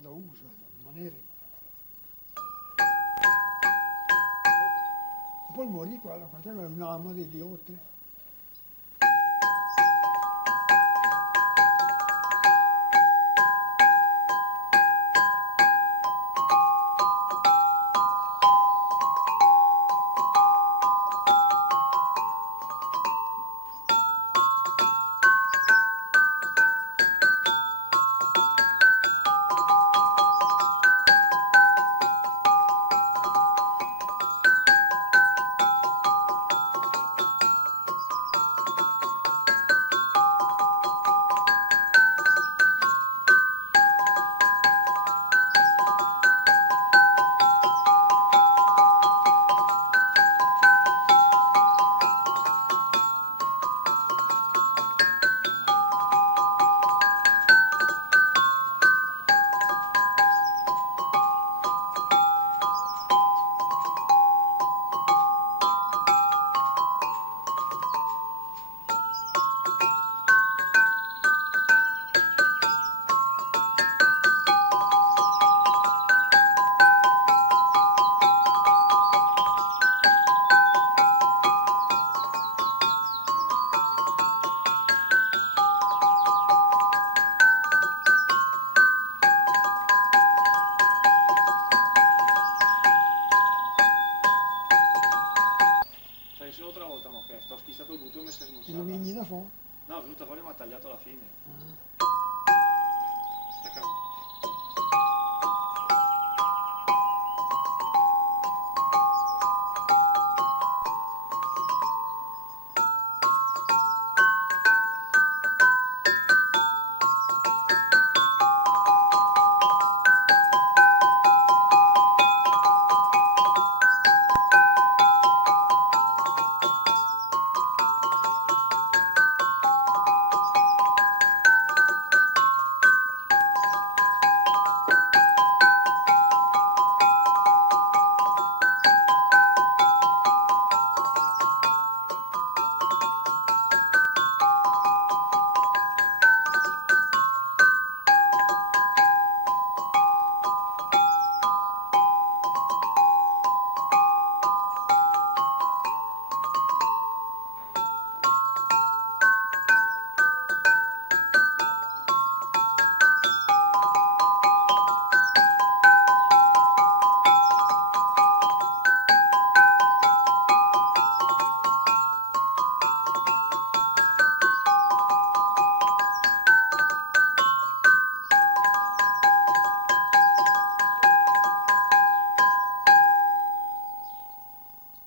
da uso, rimanere. Un po' il morì qua, è un'arma di oltre. Solo una volta mi ha chiesto, ho schizzato il butto e mi si è E lo smussato. vieni da fuori? No, è venuta fuori e mi ha tagliato alla fine.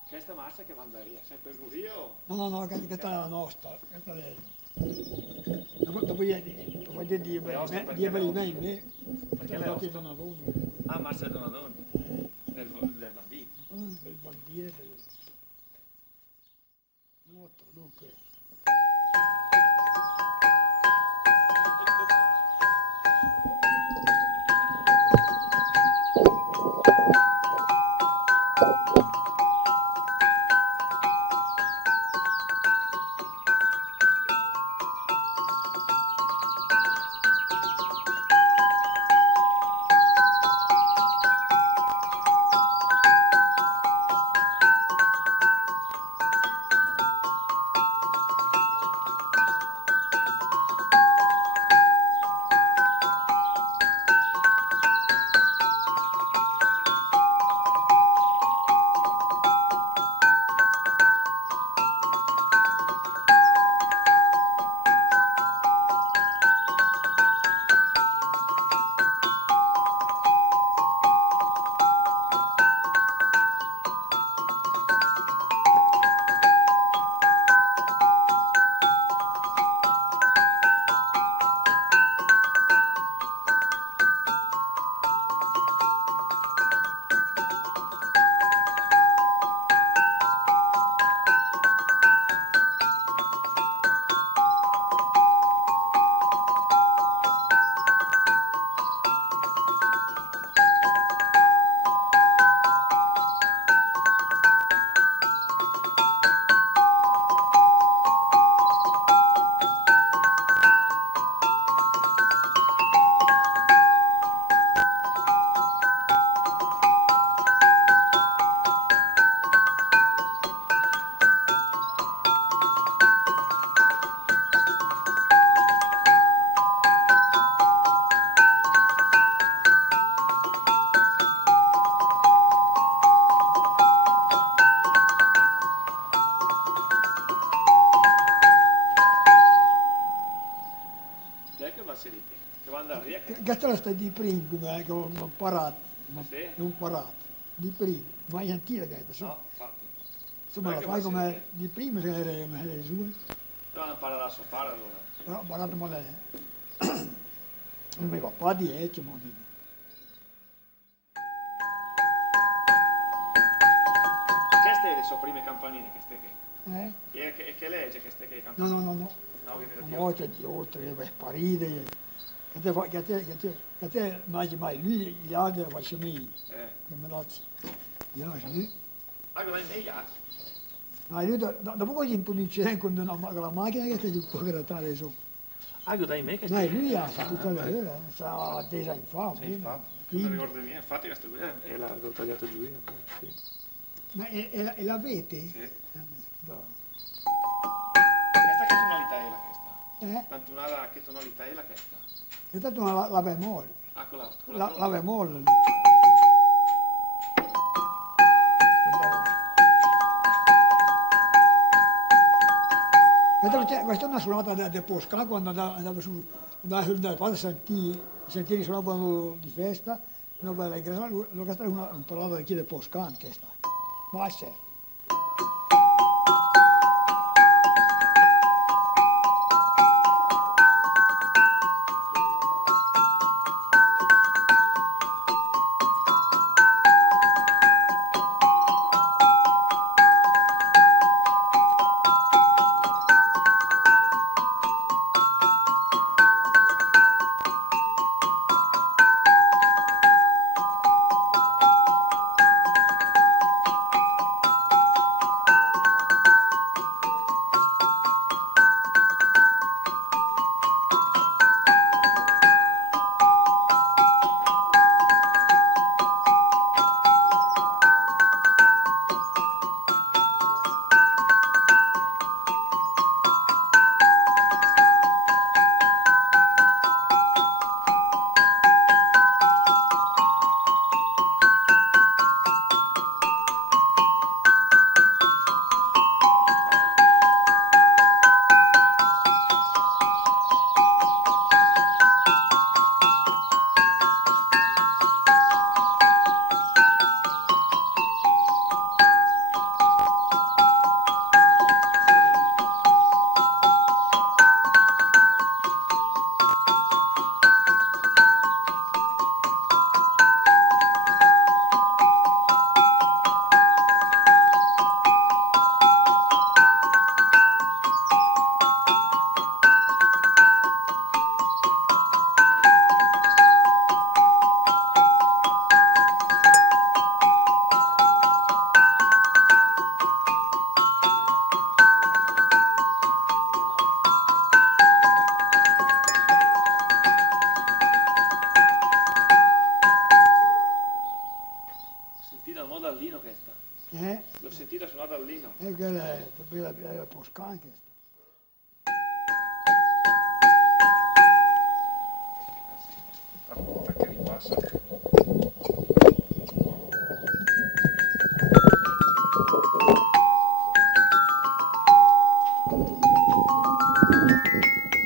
Questa marcia che mandaria, sempre il murio? No, questa è la nostra, questa è... Dopo voglio dire per me, Perché le dati osta? Donadoni. Ah, marcia Donadoni, del bambino. Del bandire del... Nuoto, dunque. mandaria che... Questa è la sta di prima, che ho imparato, Sì? ho imparato, di prima, ma è antica questa, No, infatti. insomma la fai come di prima se le sue, Però non parla da sopra allora. però guardate male, non mi va pas di ecce, ma di... Queste le sue prime campanine, queste che... Che legge queste che No, campanine? no, no, no. No, che ne No, c'è di oltre, che è sparire, che te mai lui gli altri lo faccio meglio, che me la io non faccio lui. Ah, che vai in meglio? Ma lui dopo che introduce con la macchina che ti può grattare su. Ah, che dai me che No, lui ha tutta la sa attesa in fa, non mi ricordo mia, infatti questa qui è la che ho tagliato Giulio. Sì. ma e l'avete? Sì. No. Questa che tonalità è la questa? Eh? Tantunata che tonalità è la questa? È stata una la bemolle, Ah, con la... la bemolle. Questa è una suonata del Posca quando andava sul padre sentire suonavano di festa, no, questa è una parola di chi del Posca, questa. Ma c'è. dall'Allino questa. L'ho sentita suonare dall'Allino. Quella è la Posca anche. Perché ripassa.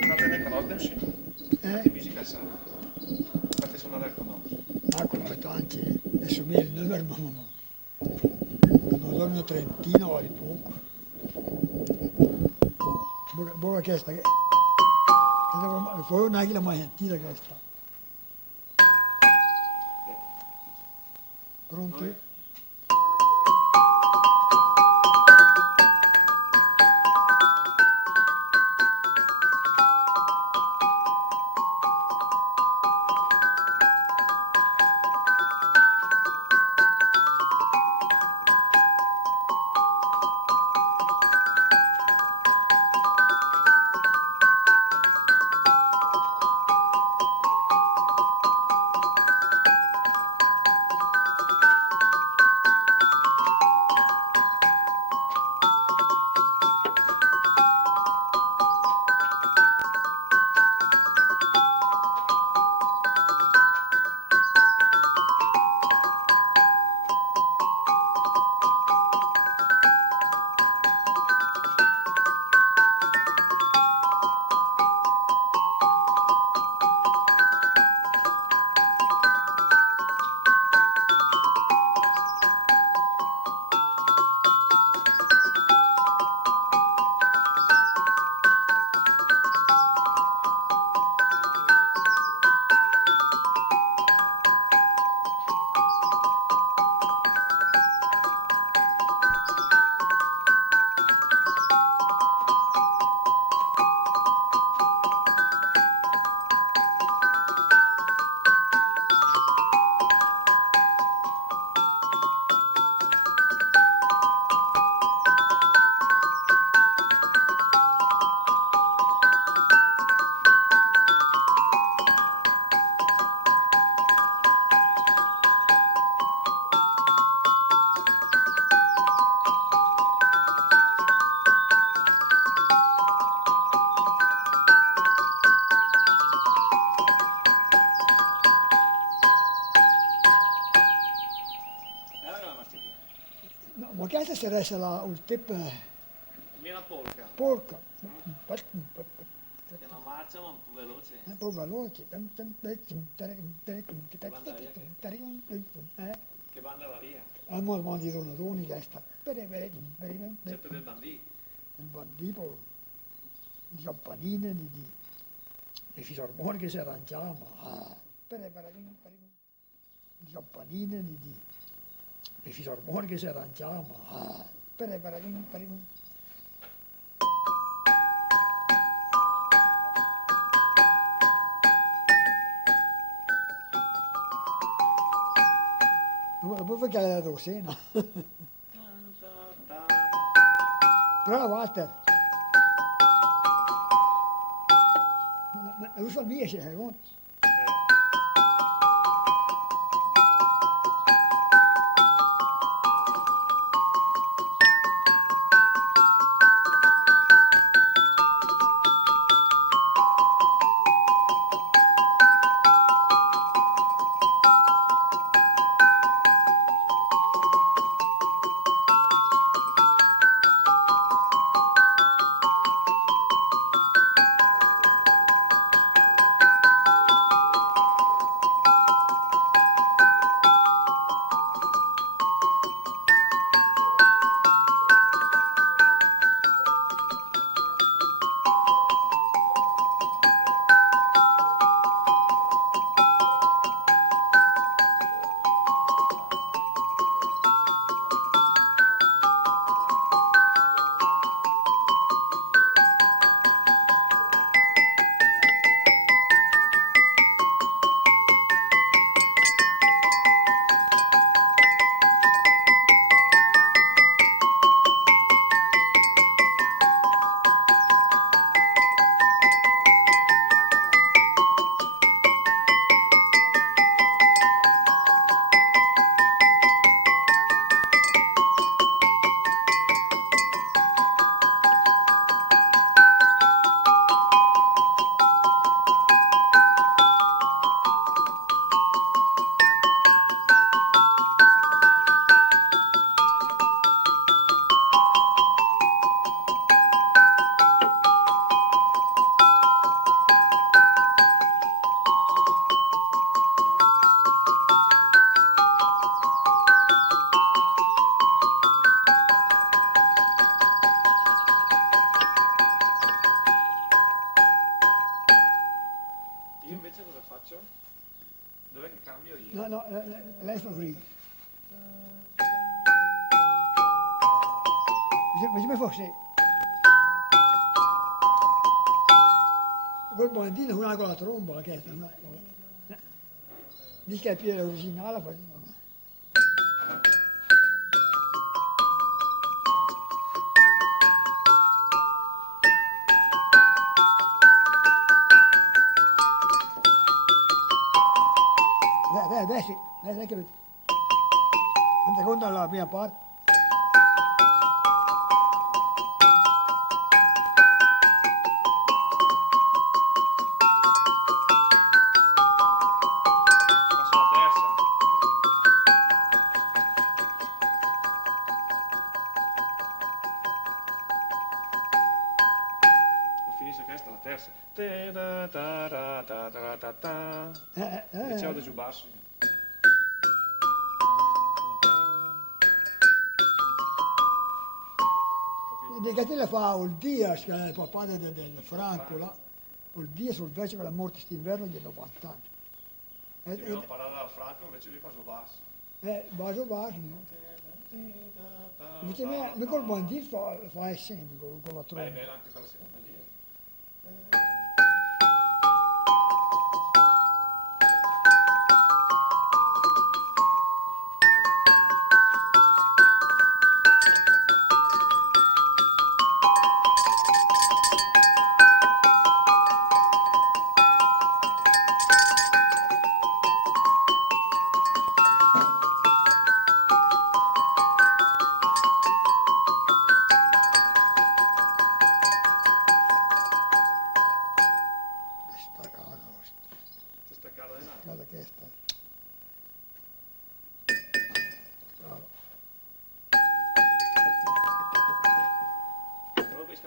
Fate ne conosci? Fate musica sana. Fate suonare al conosci. Ah, come tanti, adesso mi il numero mamma. Quando sono una trentina vale poco. Buona questa, poi non è che la mai sentita questa. Pronti? essere il tipo Mia polka. polka. Che è una marcia ma un po' veloce. Un po' veloce. Che banda varia. Al di Donadoni questa. Sempre del bandì. Il bandipo di campanine, di fisarmoni che si arrangiava. Di campanine, di fisarmoni che si arrangiava. Dopo perché la dosena. Però Walter, la usa mia c'è, no? Dov'è che cambio io? No, lei sta qui. Se fosse col bandino, una con la tromba, questa. Dice che è più originale, poi no. Adesso, che non seconda la prima parte. Passo la terza. Ho finito questa, la terza. E c'è giù basso. Che la fa il Dias, che è il papà del Franco, là. Il Dias sul vecchio che è morto quest'inverno di 90 anni. Io ho parlato dal Franco, invece lui passo basso. Basso basso, no? Invece me col bandito fa essendo con la tromba. È bella anche quella seconda lì.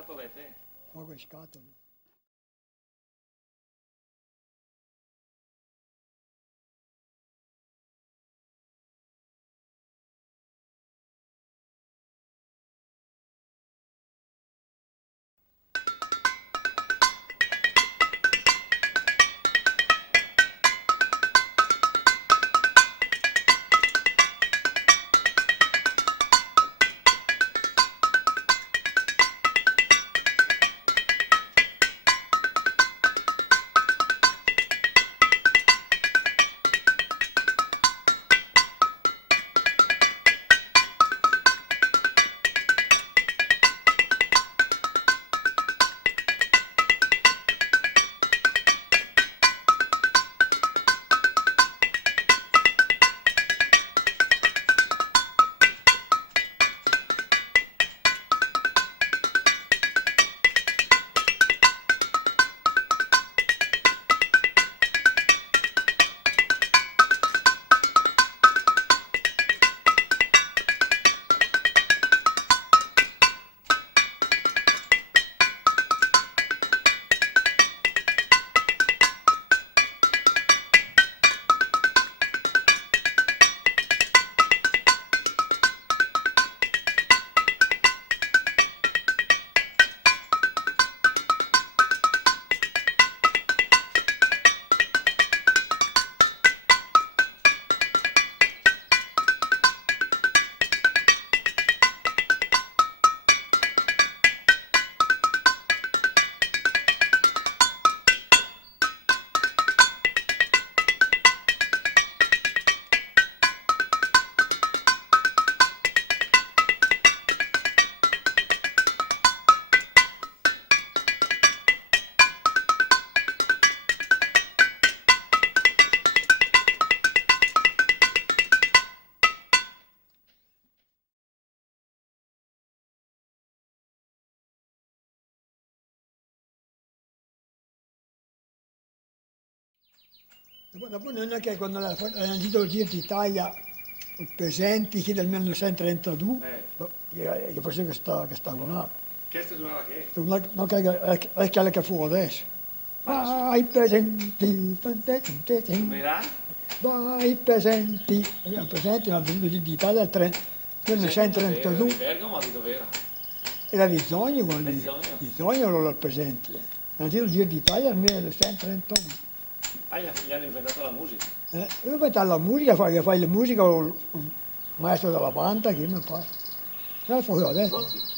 scatolette? poche scatole. Dopo non è che quando hanno iniziato il Giro d'Italia, presenti che del 1932, che forse questa una. Questa è una che? No, che è quella che fu adesso. Vai presenti, Come là? vai presenti. Presenti hanno iniziato il Giro d'Italia del 1932. Di Bergamo, di dov'era? Era di Zogno, quello Di lì. Zogno? Di Zogno loro al presente. Hanno iniziato il Giro d'Italia nel 1932. Ah, gli hanno inventato la musica. Io metto la musica, fai la musica o il maestro della banda, che mi fa. Non fuori adesso. Tutti.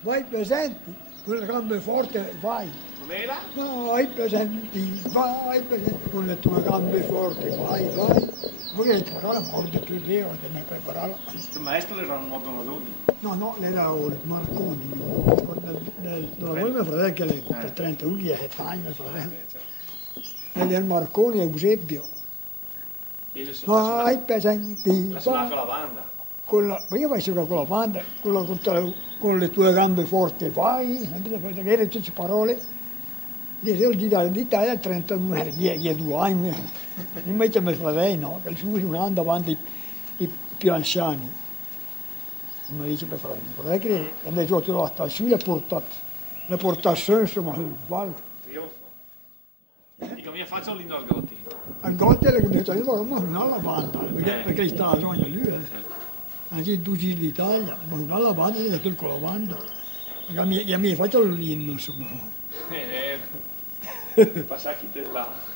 Vai presenti, con le gambe forti vai. Com'era? Vai presenti, con le tue gambe forti, vai. Voi le parole morde più vero di me prepararla. Il maestro era un modo Donadoni. No, era il Marconi, non vuole mio fratello che per 31 anni, mio fratello. E il Marconi e Eusebio. Vai presenti, La suonava con la banda. ma io vai solo con la banda, con le tue gambe forti, vai, poi vedere tutte le parole. L'Italia 31 anni, 2 anni, invece mio fratello no, che lui è un anno davanti i più anziani. Mi dice mio fratello che è andato a su le portazioni, insomma, il val. Trionfo. E come faccio l'indo al Gotti? Al Gotti le ho detto, io non ho la banda, perché stava a Zogno lui, anche tu giri l'Italia, ma non ho la banda, si è detto con la banda. E a me faccio l'inno, insomma. Passacchi della.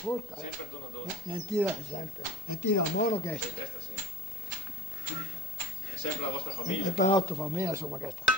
Polka. Sempre a Donadoni. Ne tira sempre, ne tira a Moro che Questa sì. È sempre la vostra è famiglia. per la nostra famiglia, insomma, questa.